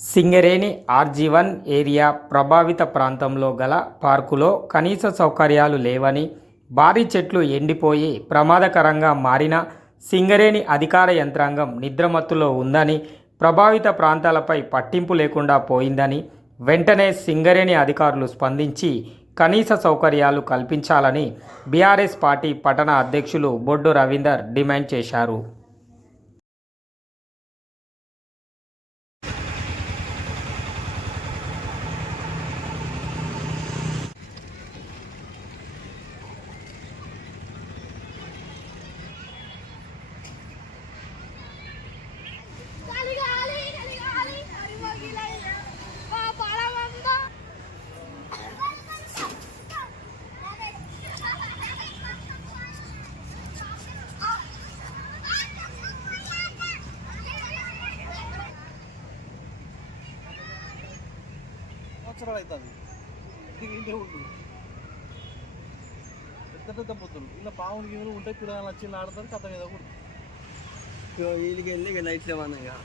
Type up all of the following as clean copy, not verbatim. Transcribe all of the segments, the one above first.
Singareni ఆర్జీ1 area ప్రభావిత ప్రాంతంలో గల పార్కులో కనీస సౌకర్యాలు లేవని, భారీ చెట్లు ఎండిపోయి ప్రమాదకరంగా మారిన సింగరేణి అధికార యంత్రాంగం నిద్రమత్తులో ఉందని, ప్రభావిత ప్రాంతాలపై పట్టింపు లేకుండా పోయిందని, వెంటనే సింగరేణి అధికారులు స్పందించి కనీస సౌకర్యాలు కల్పించాలని బీఆర్ఎస్ పార్టీ పట్టణ అధ్యక్షులు బొడ్డు రవీందర్ డిమాండ్ చేశారు. సంవత్సరాలు అవుతుంది. ఇంటే ఉంటుంది పెద్ద పెద్ద పొద్దులు ఇలా పావులు గీవులు ఉంటాయి. పిల్లలు వచ్చి ఆడతారు కథ మీద కూడా వీళ్ళకి వెళ్ళి లైట్లు ఏమన్నా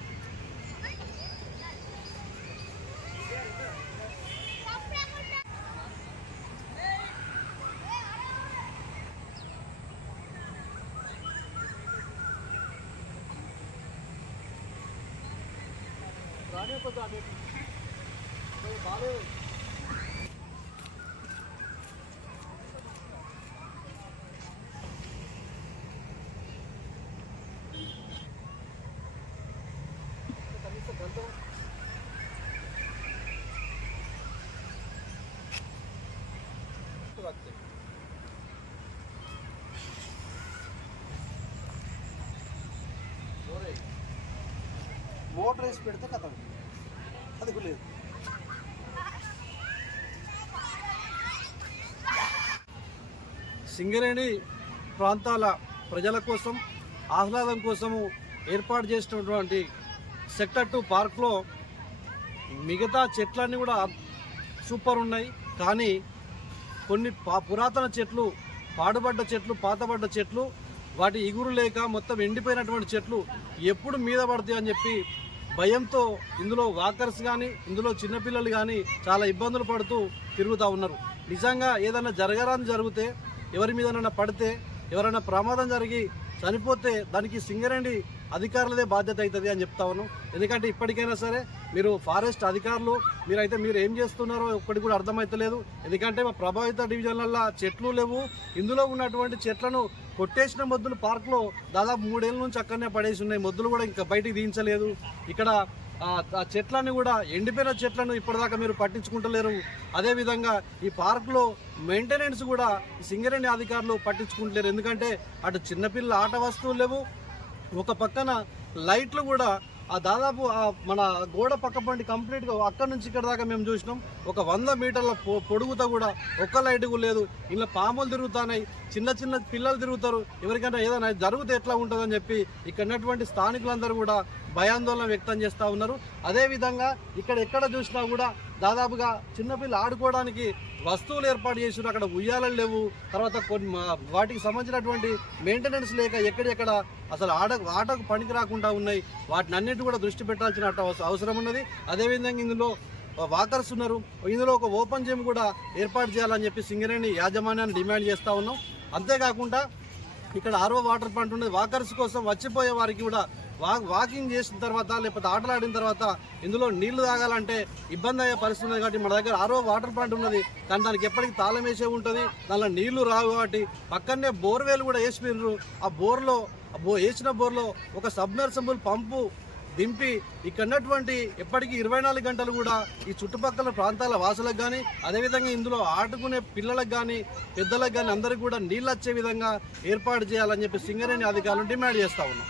బాగా మోటార్ వేసి పెడితే కథ అది లేదు. సింగరేణి ప్రాంతాల ప్రజల కోసం ఆహ్లాదం కోసము ఏర్పాటు చేసినటువంటి సెక్టర్ 2 పార్క్లో మిగతా చెట్లన్నీ కూడా సూపర్ ఉన్నాయి. కానీ కొన్ని పురాతన చెట్లు, పాడుబడ్డ చెట్లు, పాతబడ్డ చెట్లు, వాటి ఇగురు లేక మొత్తం ఎండిపోయినటువంటి చెట్లు ఎప్పుడు మీద పడతాయి అని చెప్పి భయంతో ఇందులో వాకర్స్ కానీ, ఇందులో చిన్నపిల్లలు కానీ చాలా ఇబ్బందులు పడుతూ తిరుగుతూ ఉన్నారు. నిజంగా ఏదైనా జరిగితే, ఎవరి మీదైనా పడితే, ఎవరైనా ప్రమాదం జరిగి చనిపోతే దానికి సింగరేణి అధికారులదే బాధ్యత అవుతుంది అని చెప్తా ఉన్నాం. ఎందుకంటే ఇప్పటికైనా సరే మీరు ఫారెస్ట్ అధికారులు మీరు ఏం చేస్తున్నారో ఒక్కటి కూడా అర్థమవుతలేదు. ఎందుకంటే మా ప్రభావిత డివిజన్లలో చెట్లు లేవు. ఇందులో ఉన్నటువంటి చెట్లను కొట్టేసిన మొద్దులు పార్క్లో దాదాపు 3 ఏళ్ళ నుంచి అక్కడనే పడేసి ఉన్నాయి. మొద్దులు కూడా ఇంకా బయటికి దించలేదు. ఇక్కడ ఆ చెట్లని కూడా, ఎండిపోయిన చెట్లను ఇప్పటిదాకా మీరు పట్టించుకుంటలేరు. అదేవిధంగా ఈ పార్కులో మెయింటెనెన్స్ కూడా సింగరేణి అధికారులు పట్టించుకుంటలేరు. ఎందుకంటే అటు చిన్నపిల్లల ఆట వస్తువులు లేవు, ఒక పక్కన లైట్లు కూడా దాదాపు మన గోడ పక్క పండి కంప్లీట్గా అక్కడి నుంచి ఇక్కడ దాకా మేము చూసినాం. ఒక 100 మీటర్ల పొడుగుతా కూడా ఒక్క లైట్ కూడా లేదు. ఇలా పాములు తిరుగుతున్నాయి, చిన్న చిన్న పిల్లలు తిరుగుతారు. ఎవరికైనా ఏదైనా జరిగితే ఎట్లా ఉంటుందని చెప్పి ఇక్కడ ఉన్నటువంటి స్థానికులందరూ కూడా భయాందోళన వ్యక్తం చేస్తూ ఉన్నారు. అదేవిధంగా ఇక్కడ ఎక్కడ చూసినా కూడా దాదాపుగా చిన్నపిల్లలు ఆడుకోవడానికి వస్తువులు ఏర్పాటు చేసిన, అక్కడ ఉయ్యాలలు లేవు. తర్వాత కొన్ని వాటికి సంబంధించినటువంటి మెయింటెనెన్స్ లేక ఎక్కడెక్కడ అసలు ఆటకు పనికి రాకుండా ఉన్నాయి. వాటిని అన్నిటి కూడా దృష్టి పెట్టాల్సిన అవసరం ఉన్నది. అదేవిధంగా ఇందులో వాకర్స్ ఉన్నారు. ఇందులో ఒక ఓపెన్ జిమ్ కూడా ఏర్పాటు చేయాలని చెప్పి సింగరేణి యాజమాన్యాన్ని డిమాండ్ చేస్తూ ఉన్నాం. అంతేకాకుండా ఇక్కడ ఆర్ఓ వాటర్ ప్లాంట్ ఉన్నది. వాకర్స్ కోసం వచ్చిపోయే వారికి కూడా వాకింగ్ చేసిన తర్వాత, లేకపోతే ఆటలాడిన తర్వాత ఇందులో నీళ్లు తాగాలంటే ఇబ్బంది అయ్యే పరిస్థితి ఉంది. కాబట్టి మన దగ్గర ఆర్ఓ వాటర్ ప్లాంట్ ఉన్నది, కానీ దానికి ఎప్పటికీ తాళం వేసే ఉంటుంది. దానిలో నీళ్లు రావు. కాబట్టి పక్కనే బోర్వేలు కూడా వేసిపోయినారు. ఆ బోర్లో వేసిన బోర్లో ఒక సబ్మర్సిబుల్ పంపు దింపి ఇక్కడ ఉన్నటువంటి ఎప్పటికీ 24 గంటలు కూడా ఈ చుట్టుపక్కల ప్రాంతాల వాసులకు కానీ, అదేవిధంగా ఇందులో ఆడుకునే పిల్లలకు కానీ, పెద్దలకు కానీ అందరికీ కూడా నీళ్ళు వచ్చే విధంగా ఏర్పాటు చేయాలని చెప్పి సింగరేణి అధికారులు డిమాండ్ చేస్తూ ఉన్నాం.